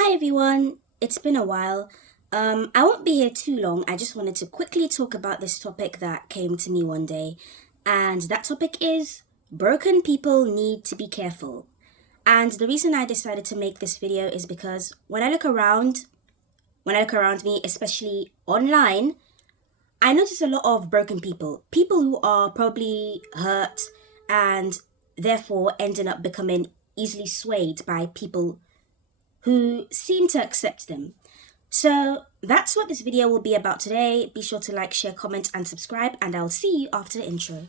Hi everyone, it's been a while. I won't be here too long. I just wanted to quickly talk about this topic that came to me one day, and that topic is broken people need to be careful. And the reason I decided to make this video is because when I look around me, especially online, I notice a lot of broken people who are probably hurt and therefore ending up becoming easily swayed by people who seem to accept them. So that's what this video will be about today. Be sure to like, share, comment, and subscribe, and I'll see you after the intro.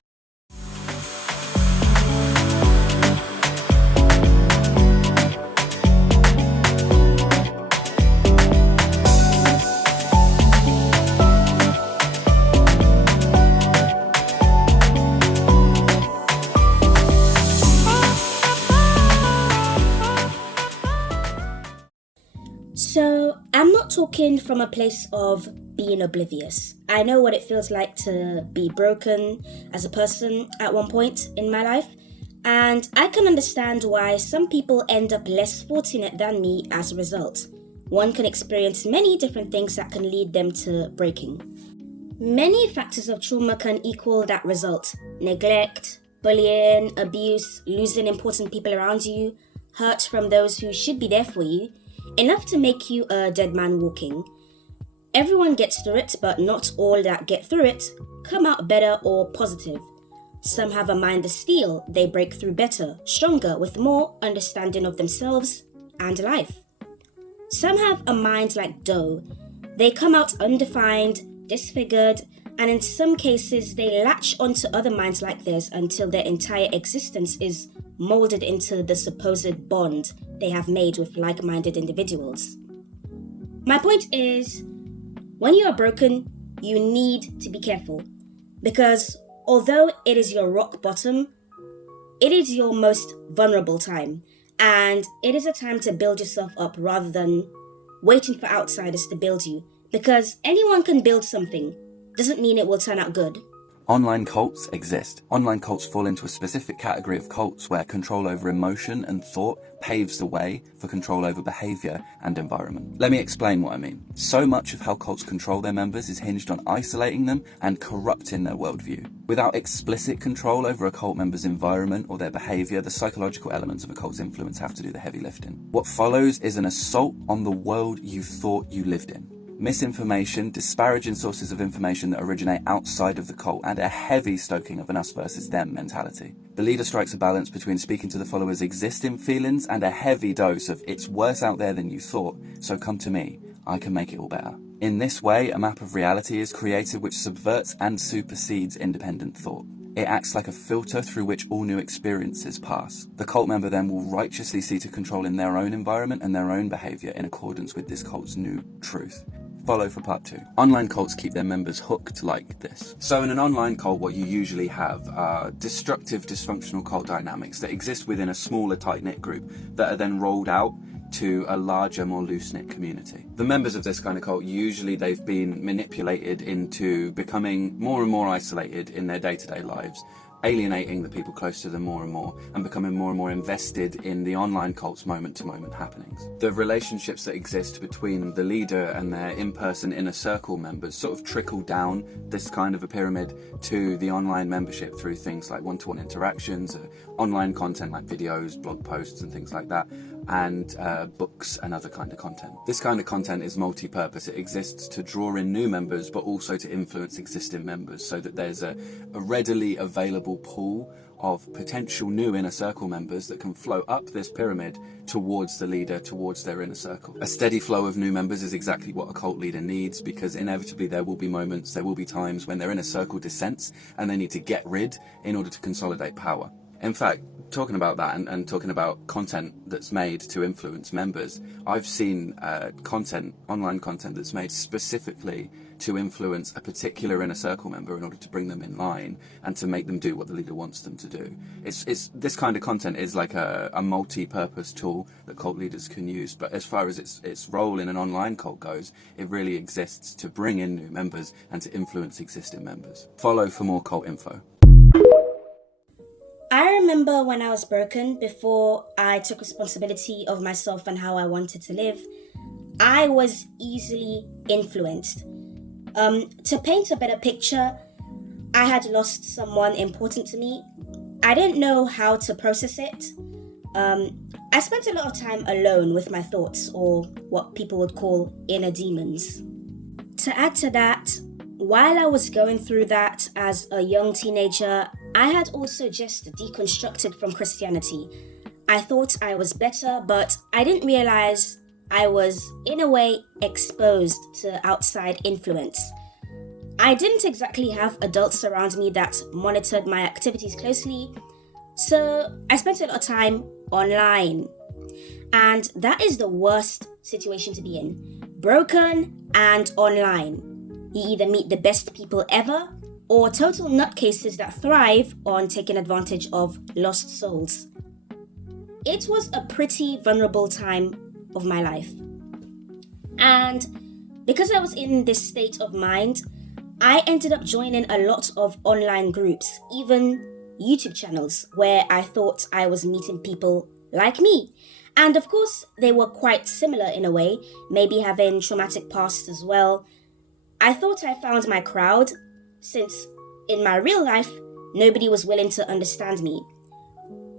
So, I'm not talking from a place of being oblivious. I know what it feels like to be broken as a person at one point in my life, and I can understand why some people end up less fortunate than me as a result. One can experience many different things that can lead them to breaking. Many factors of trauma can equal that result: neglect, bullying, abuse, losing important people around you, hurt from those who should be there for you, enough to make you a dead man walking. Everyone gets through it, but not all that get through it come out better or positive. Some have a mind of steel, they break through better, stronger, with more understanding of themselves and life. Some have a mind like dough, they come out undefined, disfigured, and in some cases they latch onto other minds like theirs until their entire existence is molded into the supposed bond they have made with like-minded individuals. My point is, when you are broken, you need to be careful, because although it is your rock bottom, it is your most vulnerable time, and it is a time to build yourself up rather than waiting for outsiders to build you, because anyone can build something, doesn't mean it will turn out good. Online cults exist. Online cults fall into a specific category of cults where control over emotion and thought paves the way for control over behaviour and environment. Let me explain what I mean. So much of how cults control their members is hinged on isolating them and corrupting their worldview. Without explicit control over a cult member's environment or their behaviour, the psychological elements of a cult's influence have to do the heavy lifting. What follows is an assault on the world you thought you lived in. Misinformation, disparaging sources of information that originate outside of the cult, and a heavy stoking of an us versus them mentality. The leader strikes a balance between speaking to the followers' existing feelings and a heavy dose of "it's worse out there than you thought, so come to me, I can make it all better." In this way, a map of reality is created which subverts and supersedes independent thought. It acts like a filter through which all new experiences pass. The cult member then will righteously see to controlling their own environment and their own behaviour in accordance with this cult's new truth. Follow for part 2. Online cults keep their members hooked like this. So in an online cult, what you usually have are destructive, dysfunctional cult dynamics that exist within a smaller, tight-knit group that are then rolled out to a larger, more loose-knit community. The members of this kind of cult, usually they've been manipulated into becoming more and more isolated in their day-to-day lives, alienating the people close to them more and becoming more and more invested in the online cult's moment-to-moment happenings. The relationships that exist between the leader and their in-person inner circle members sort of trickle down this kind of a pyramid to the online membership through things like one-to-one interactions, online content like videos, blog posts and things like that, and books and other kind of content. This kind of content is multi-purpose. It exists to draw in new members but also to influence existing members, so that there's a readily available pool of potential new inner circle members that can flow up this pyramid towards the leader, towards their inner circle. A steady flow of new members is exactly what a cult leader needs, because inevitably there will be moments, there will be times when their inner circle dissents and they need to get rid in order to consolidate power. In fact, talking about that and talking about content that's made to influence members, I've seen online content that's made specifically to influence a particular inner circle member in order to bring them in line and to make them do what the leader wants them to do. It's this kind of content is like a multi-purpose tool that cult leaders can use, but as far as its role in an online cult goes, it really exists to bring in new members and to influence existing members. Follow for more cult info. I remember when I was broken, before I took responsibility of myself and how I wanted to live, I was easily influenced. To paint a better picture, I had lost someone important to me. I didn't know how to process it. I spent a lot of time alone with my thoughts, or what people would call inner demons. To add to that, while I was going through that as a young teenager, I had also just deconstructed from Christianity. I thought I was better, but I didn't realize I was, in a way, exposed to outside influence. I didn't exactly have adults around me that monitored my activities closely, so I spent a lot of time online. And that is the worst situation to be in. Broken and online. You either meet the best people ever, or total nutcases that thrive on taking advantage of lost souls. It was a pretty vulnerable time of my life. And because I was in this state of mind, I ended up joining a lot of online groups, even YouTube channels, where I thought I was meeting people like me. And of course, they were quite similar in a way, maybe having traumatic pasts as well. I thought I found my crowd, since in my real life, nobody was willing to understand me.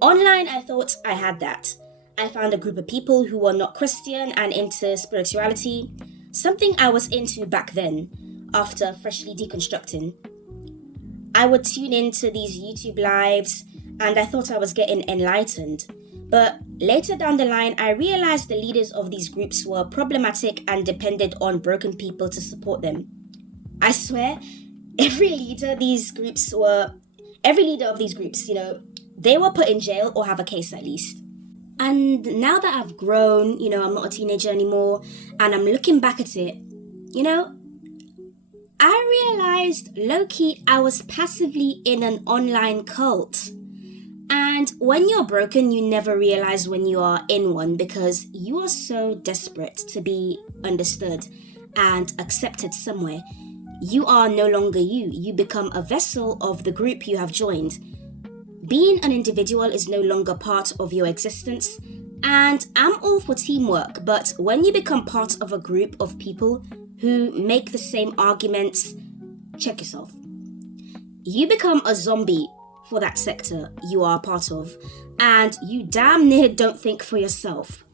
Online, I thought I had that. I found a group of people who were not Christian and into spirituality, something I was into back then, after freshly deconstructing. I would tune into these YouTube lives, and I thought I was getting enlightened. But later down the line, I realized the leaders of these groups were problematic and depended on broken people to support them. I swear, every leader of these groups, they were put in jail or have a case at least. And now that I've grown, I'm not a teenager anymore, and I'm looking back at it, I realized low-key I was passively in an online cult. And when you're broken, you never realize when you are in one because you are so desperate to be understood and accepted somewhere. You are no longer you. You become a vessel of the group you have joined. Being an individual is no longer part of your existence. And I'm all for teamwork, but when you become part of a group of people who make the same arguments, check yourself. You become a zombie for that sector you are a part of, and you damn near don't think for yourself.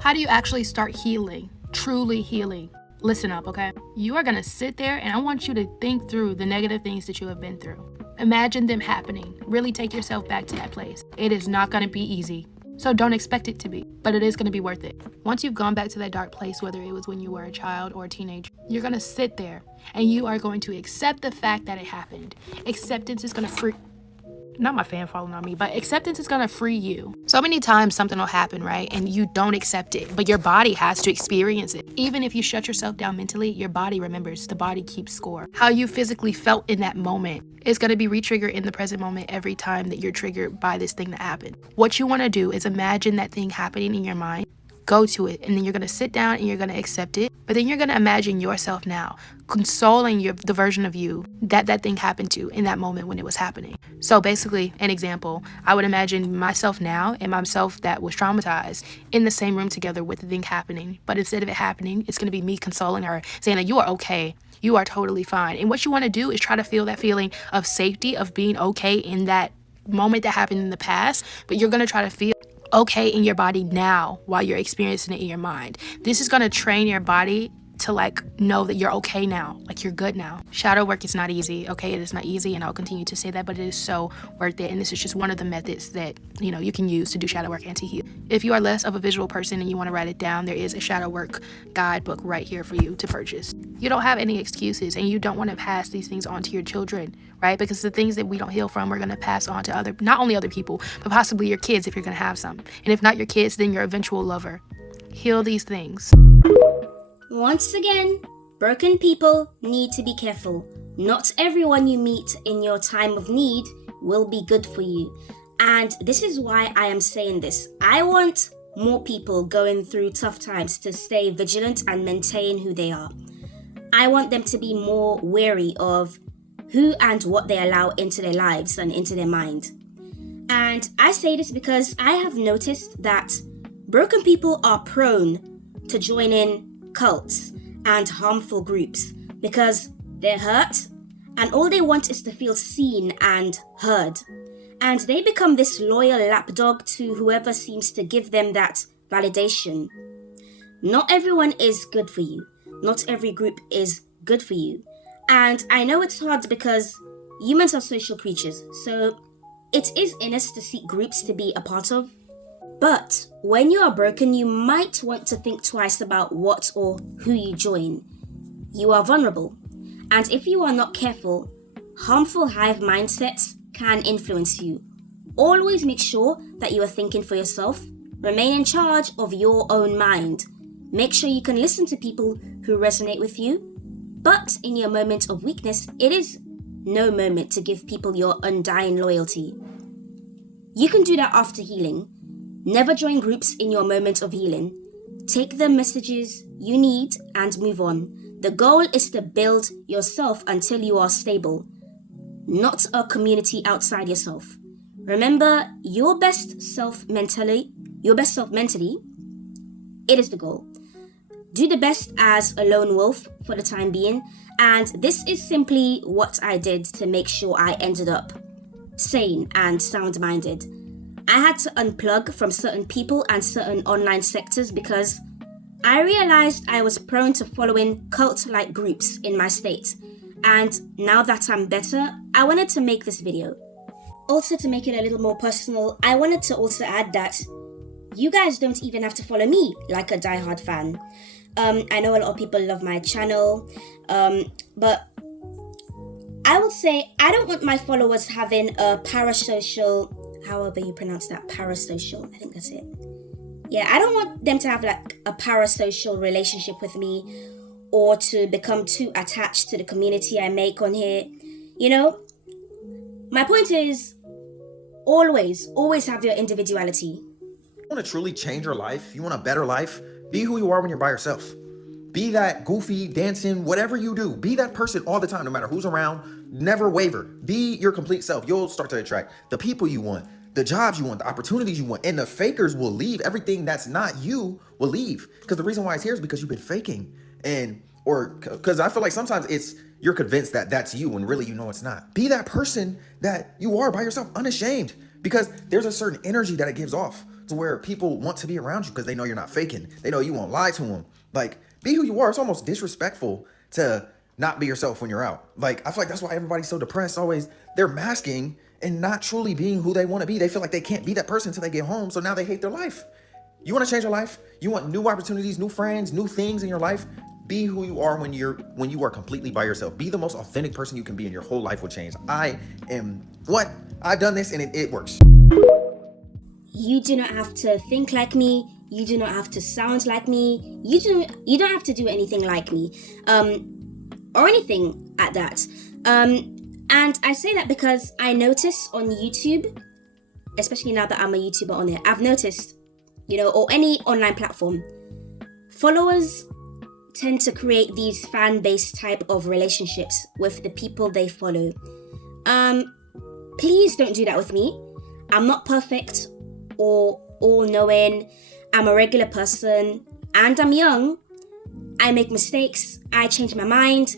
How do you actually start healing? Truly healing? Listen up, okay? You are gonna sit there and I want you to think through the negative things that you have been through. Imagine them happening. Really take yourself back to that place. It is not gonna be easy. So don't expect it to be, but it is going to be worth it. Once you've gone back to that dark place, whether it was when you were a child or a teenager, you're going to sit there and you are going to accept the fact that it happened. Acceptance is going to free... Not my fan falling on me, but acceptance is going to free you. So many times something will happen, right? And you don't accept it, but your body has to experience it. Even if you shut yourself down mentally, your body remembers. The body keeps score. How you physically felt in that moment is going to be re-triggered in the present moment every time that you're triggered by this thing that happened. What you want to do is imagine that thing happening in your mind. Go to it, and then you're going to sit down and you're going to accept it. But then you're going to imagine yourself now consoling the version of you that thing happened to in that moment when it was happening. So basically, an example, I would imagine myself now and myself that was traumatized in the same room together with the thing happening. But instead of it happening, it's going to be me consoling her, saying that you are okay. You are totally fine. And what you want to do is try to feel that feeling of safety, of being okay in that moment that happened in the past. But you're going to try to feel okay in your body now while you're experiencing it in your mind. This is going to train your body to know that you're okay now, you're good now. Shadow work is not easy, okay? It is not easy, and I'll continue to say that, but it is so worth it. And this is just one of the methods that you can use to do shadow work and to heal. If you are less of a visual person and you want to write it down, there is a shadow work guidebook right here for you to purchase. You don't have any excuses, and you don't want to pass these things on to your children, right? Because the things that we don't heal from, we're going to pass on to not only other people, but possibly your kids if you're going to have some. And if not your kids, then your eventual lover. Heal these things. Once again, broken people need to be careful. Not everyone you meet in your time of need will be good for you. And this is why I am saying this. I want more people going through tough times to stay vigilant and maintain who they are. I want them to be more wary of who and what they allow into their lives and into their mind. And I say this because I have noticed that broken people are prone to join in cults and harmful groups because they're hurt and all they want is to feel seen and heard. And they become this loyal lapdog to whoever seems to give them that validation. Not everyone is good for you. Not every group is good for you. And I know it's hard because humans are social creatures, so it is in us to seek groups to be a part of. But when you are broken, you might want to think twice about what or who you join. You are vulnerable. And if you are not careful, harmful hive mindsets can influence you. Always make sure that you are thinking for yourself. Remain in charge of your own mind. Make sure you can listen to people who resonate with you. But in your moment of weakness, it is no moment to give people your undying loyalty. You can do that after healing. Never join groups in your moment of healing. Take the messages you need and move on. The goal is to build yourself until you are stable, not a community outside yourself. Remember, your best self mentally, it is the goal. Do the best as a lone wolf for the time being, and this is simply what I did to make sure I ended up sane and sound-minded. I had to unplug from certain people and certain online sectors because I realized I was prone to following cult-like groups in my state. And now that I'm better, I wanted to make this video. Also, to make it a little more personal, I wanted to also add that you guys don't even have to follow me like a diehard fan. I know a lot of people love my channel, but I would say I don't want my followers having a parasocial, however you pronounce that, parasocial, I think that's it. Yeah, I don't want them to have like a parasocial relationship with me or to become too attached to the community I make on here. You know, my point is always have your individuality. You want to truly change your life? You want a better life? Be who you are when you're by yourself. Be that goofy, dancing, whatever you do. Be that person all the time, no matter who's around. Never waver. Be your complete self. You'll start to attract the people you want, the jobs you want, the opportunities you want, and the fakers will leave. Everything that's not you will leave. Because the reason why it's here is because you've been faking. Or because I feel like sometimes you're convinced that that's you when really you know it's not. Be that person that you are by yourself, unashamed. Because there's a certain energy that it gives off to where people want to be around you because they know you're not faking. They know you won't lie to them. Like, be who you are. It's almost disrespectful to not be yourself when you're out. Like, I feel like that's why everybody's so depressed. Always, they're masking and not truly being who they want to be. They feel like they can't be that person until they get home. So now they hate their life. You want to change your life? You want new opportunities, new friends, new things in your life? Be who you are when you are completely by yourself. Be the most authentic person you can be, and your whole life will change. I've done this and it works. You do not have to think like me. You do not have to sound like me. You don't have to do anything like me, or anything at that. And I say that because I notice on YouTube, especially now that I'm a YouTuber on there, I've noticed, or any online platform, followers tend to create these fan-based type of relationships with the people they follow. Please don't do that with me. I'm not perfect or all-knowing. I'm a regular person and I'm young. I make mistakes. I change my mind.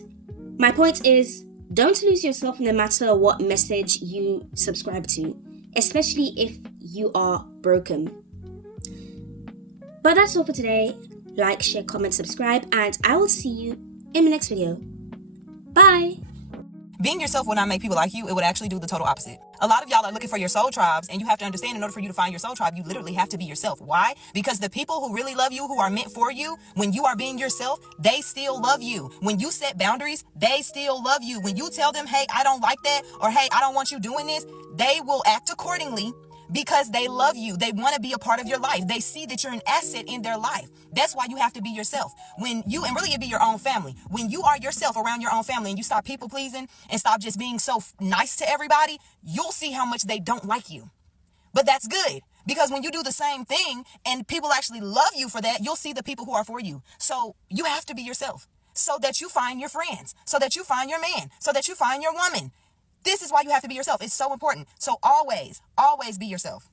My point is, don't lose yourself no matter what message you subscribe to, especially if you are broken. But that's all for today. Like, share, comment, subscribe, and I will see you in the next video. Bye! Being yourself will not make people like you. It would actually do the total opposite. A lot of y'all are looking for your soul tribes, and you have to understand, in order for you to find your soul tribe, you literally have to be yourself. Why? Because the people who really love you, who are meant for you, when you are being yourself, they still love you. When you set boundaries, they still love you. When you tell them, hey, I don't like that, or hey, I don't want you doing this, they will act accordingly. Because they love you. They want to be a part of your life. They see that you're an asset in their life. That's why you have to be yourself. And really it be your own family. When you are yourself around your own family and you stop people pleasing and stop just being so nice to everybody, you'll see how much they don't like you. But that's good. Because when you do the same thing and people actually love you for that, you'll see the people who are for you. So you have to be yourself so that you find your friends, so that you find your man, so that you find your woman. This is why you have to be yourself. It's so important. So always, always be yourself.